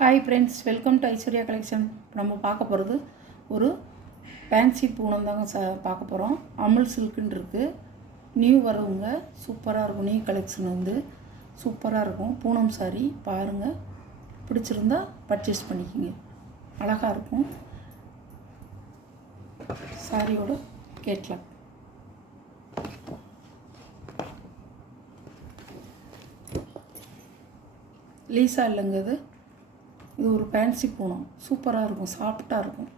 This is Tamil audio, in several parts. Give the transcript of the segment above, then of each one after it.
Hi friends, welcome to Aishwarya collection. நம்ம பார்க்க போகிறது ஒரு ஃபேன்சி பூனம் தாங்க பார்க்க போகிறோம். அமுல் சில்க்குன்னு இருக்குது. நியூ வரவங்க சூப்பராக இருக்கும். நியூ கலெக்ஷன் வந்து சூப்பராக இருக்கும். பூனம் சாரி பாருங்கள், பிடிச்சிருந்தா பர்ச்சேஸ் பண்ணிக்கோங்க. அழகாக இருக்கும். சாரியோட கேட்லாக். லீஸா இல்லைங்க, இது ஒரு ஃபேன்சி பூனம். சூப்பராக இருக்கும், சாஃப்டாக இருக்கும்.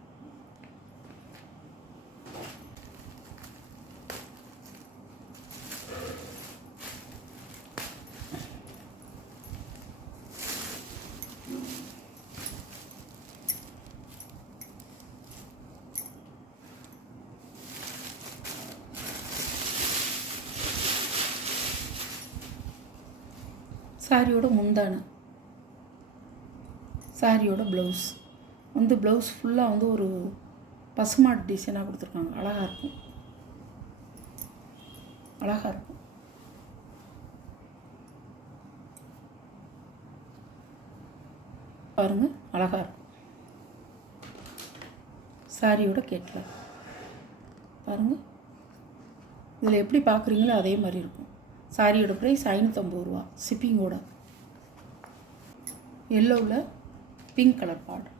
சாரியோட முந்தானை, சாரியோட ப்ளவுஸ் வந்து ப்ளவுஸ் ஃபுல்லாக வந்து ஒரு பசுமாட்டு டிசைனாக கொடுத்துருக்காங்க. அழகாக இருக்கும், அழகாக இருக்கும். பாருங்கள், அழகாக இருக்கும். சாரியோட கேட்லாக் பாருங்கள். இதில் எப்படி பார்க்குறீங்களோ அதே மாதிரி இருக்கும். சாரியோட ப்ரைஸ் 550 ரூபா ஷிப்பிங்கோட. எல்லோவில் பிங்க் கலர் பார்டர்.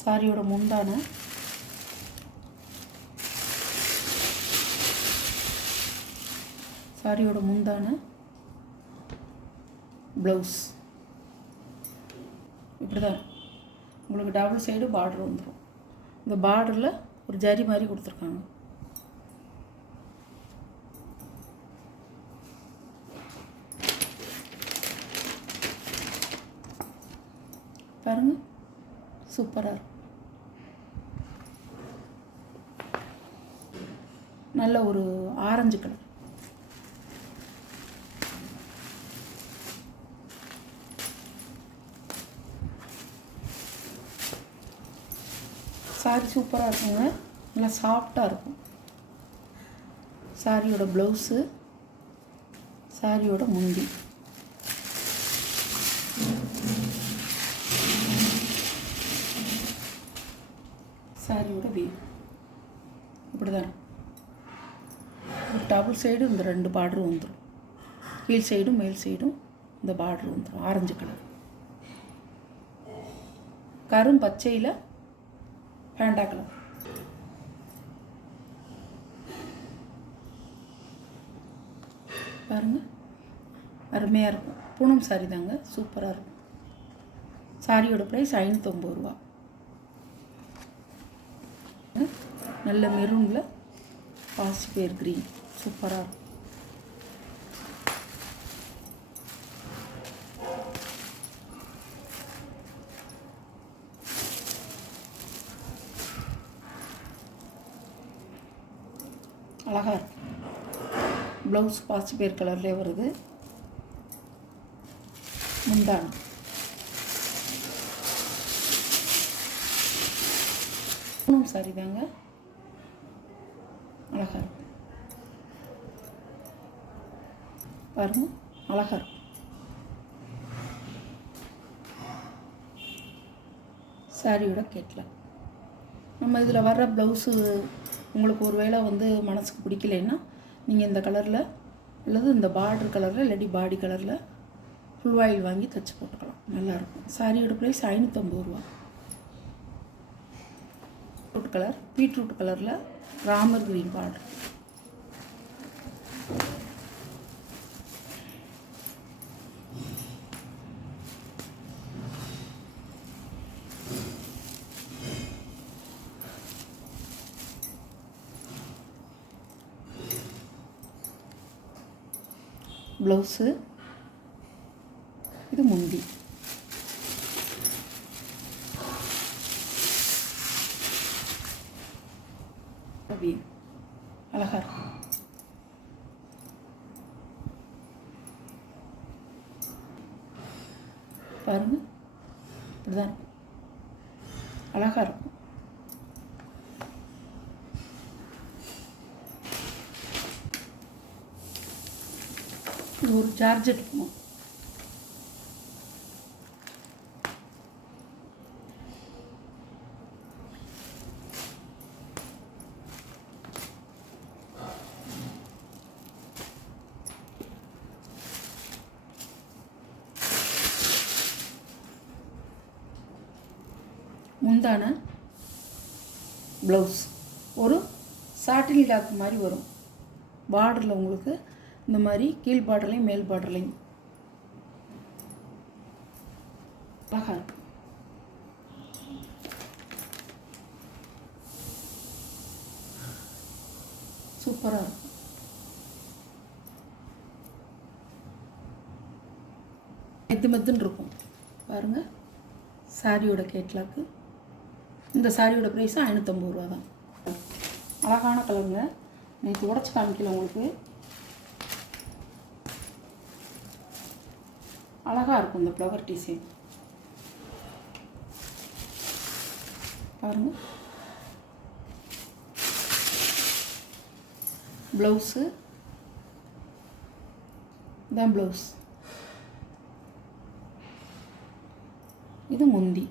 சாரியோட முந்தான, சாரியோட முந்தான ப்ளவுஸ் இப்படி தான் உங்களுக்கு டபுள் சைடு பார்டர் வந்துடும். இந்த பார்டரில் ஒரு ஜரி மாதிரி கொடுத்துருக்காங்க. பாருங்கள், சூப்பராக இருக்கும். நல்ல ஒரு ஆரஞ்சு கலர். சாரி சூப்பராக இருக்குங்க, நல்லா சாஃப்டாக இருக்கும். சாரியோட ப்ளவுஸு, சாரியோட முந்தி. சாரியோட வீவ் இப்படி தான் டபுள் சைடு இந்த 2 பார்டரும் வந்துடும். கீழ் சைடும் மேல் சைடும் இந்த பார்டர் வந்துடும். ஆரஞ்சு கலர், கரும் பச்சையில் பேண்டா கலர். பாருங்கள், அருமையாக இருக்கும். பூனம் சாரி தாங்க, சூப்பராக இருக்கும். சாரியோட ப்ரைஸ் 550 ரூபா. நல்ல மெரூனில் பாசிப்பேர் க்ரீன் சூப்பராக இருக்கும். அழகாக இருக்கும். ப்ளவுஸ் பாசிப்பேர் கலர்லேயே வருது. முந்தானை பூனம் சாரி தாங்க, அழகாக இருக்கும். பாருங்கள், அழகாக இருக்கும். சாரியோட கேட்லாக். நம்ம இதில் வர்ற ப்ளவுஸு உங்களுக்கு ஒரு வேளை வந்து மனசுக்கு பிடிக்கலைன்னா நீங்கள் இந்த கலரில் அல்லது இந்த பார்டர் கலரில் இல்லாட்டி பாடி கலரில் ஃபுல் ஆயில் வாங்கி தைச்சி போட்டுக்கலாம். நல்லாயிருக்கும். சாரியோட ப்ரைஸ் 550 ரூபா. பீட்ரூட் கலர், பீட்ரூட் கலரில் ராமர் கிரீன் பார்டர். ப்ளவுஸு, இது முந்தி. அழகாக இருக்கும். பாருங்கள், இப்படி தான் இருக்கும். அழகாக இருக்கும். இது ஒரு ஜார்ஜெட் பூனம். முந்தான ப்ளவுஸ் ஒரு சாட்டின் லாக் மாதிரி வரும். பார்டரில் உங்களுக்கு இந்த மாதிரி கீழ் பார்டர்லையும் மேல் பார்டர்லையும் அழகாக இருக்கும். சூப்பராக இருக்கும். மெத்துன்னு இருக்கும் பாருங்கள். சாரியோட கேட்லாக்கு. இந்த சாரியோட ப்ரைஸ் 550 ரூபா தான். அழகான கலருங்க. நேற்று உடச்சி காமிக்கல உங்களுக்கு. அழகாக இருக்கும் இந்த ஃப்ளவர் டிசைன் பாருங்கள். ப்ளவுஸு தான் ப்ளவுஸ். இது முந்தி.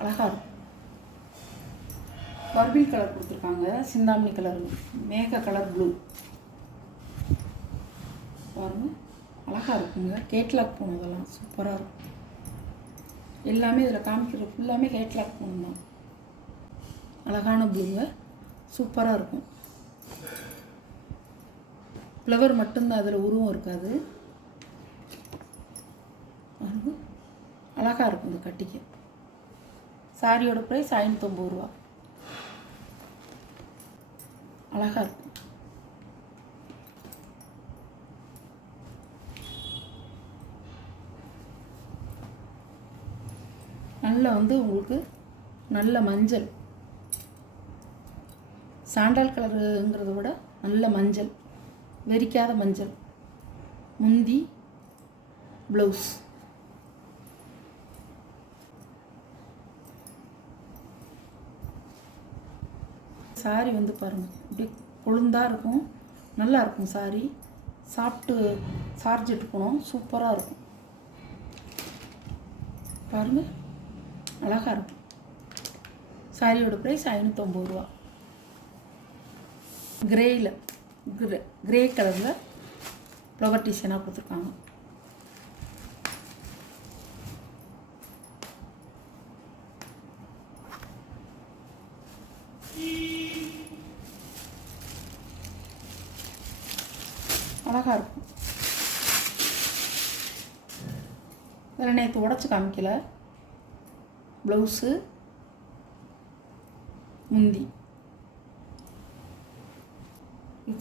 அழகாக இருக்கும். பர்பிள் கலர் கொடுத்துருக்காங்க. சிந்தாமணி கலர், மேக கலர் ப்ளூ பாருங்கள். அழகாக இருக்குங்க. கேட்லாக் போனதெல்லாம் சூப்பராக இருக்கும். எல்லாமே இதில் காமிக்கிற ஃபுல்லாமே கேட்லாக் போகணும் தான். அழகான ப்ளூங்க. சூப்பராக இருக்கும். ஃப்ளவர் மட்டும்தான், அதில் உருவம் இருக்காது. அழகாக இருக்கும் இந்த கட்டிக்கு. சாரியோட ப்ரைஸ் 550 ரூபா. அழகாக இருக்கும். நல்ல உங்களுக்கு நல்ல மஞ்சள், சாண்டல் கலருங்கிறத விட நல்ல மஞ்சள், வெறிக்காத மஞ்சள். முந்தி ப்ளவுஸ். சாரி பாருங்கள், இப்படி கொழுந்தாக இருக்கும். நல்லா இருக்கும் சாரி. சாப்பிட்டு சார்ஜெட் போனோம். சூப்பராக இருக்கும் பாருங்கள். அழகாக இருக்கும். சாரியோட ப்ரைஸ் 550 ரூபா. கிரே கலரில் ஃப்ளவர் டிசைனாக கொடுத்துருக்காங்க. அழகாக இருக்கும். இதில் நேற்று உடச்சி காமிக்கல. ப்ளவுஸு, முந்தி.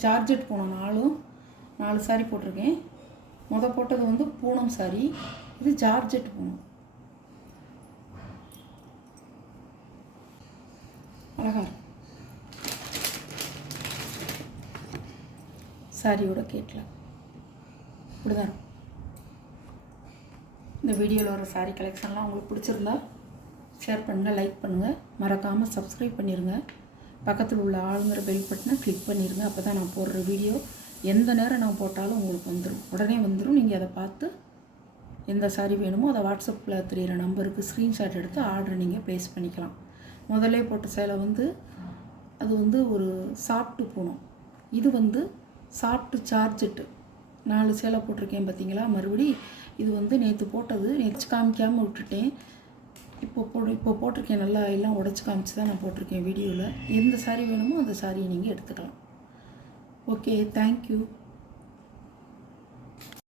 சார்ஜெட் பூனம் 4 சாரி போட்டிருக்கேன். போட்டது பூனம் சாரி. இது ஜார்ஜெட் பூனம். அழகாக இருக்கும். சாரியோட கேட்லாக் இப்படிதான் இருக்கும். இந்த வீடியோவில் வர சாரி கலெக்ஷன்லாம் உங்களுக்கு பிடிச்சிருந்தா ஷேர் பண்ணுங்கள், லைக் பண்ணுங்கள், மறக்காமல் சப்ஸ்கிரைப் பண்ணிடுங்க. பக்கத்தில் உள்ள ஆளுங்கிற பெல் பட்டனை கிளிக் பண்ணிடுங்க. அப்போ தான் நான் போடுற வீடியோ எந்த நேரம் நான் போட்டாலும் உங்களுக்கு உடனே வந்துடும். நீங்கள் அதை பார்த்து எந்த சாரி வேணுமோ அதை வாட்ஸ்அப்பில் தெரிகிற நம்பருக்கு ஸ்க்ரீன்ஷாட் எடுத்து ஆர்டர் நீங்கள் ப்ளேஸ் பண்ணிக்கலாம். முதல்ல போட்ட சேலை அது ஒரு சாப்பிட்டு போகணும். இது சாப்பிட்டு சார்ஜெட்டு 4 சேலை போட்டிருக்கேன் பார்த்தீங்களா. மறுபடி இது நேற்று போட்டது. நேற்று காமிக்காமல் விட்டுட்டேன். இப்போ போட்டிருக்கேன். நல்லா எல்லாம் உடச்சி காமிச்சு தான் நான் போட்டிருக்கேன் வீடியோவில். எந்த சாரி வேணுமோ அந்த சாரியை நீங்கள் எடுத்துக்கலாம். Okay, thank you.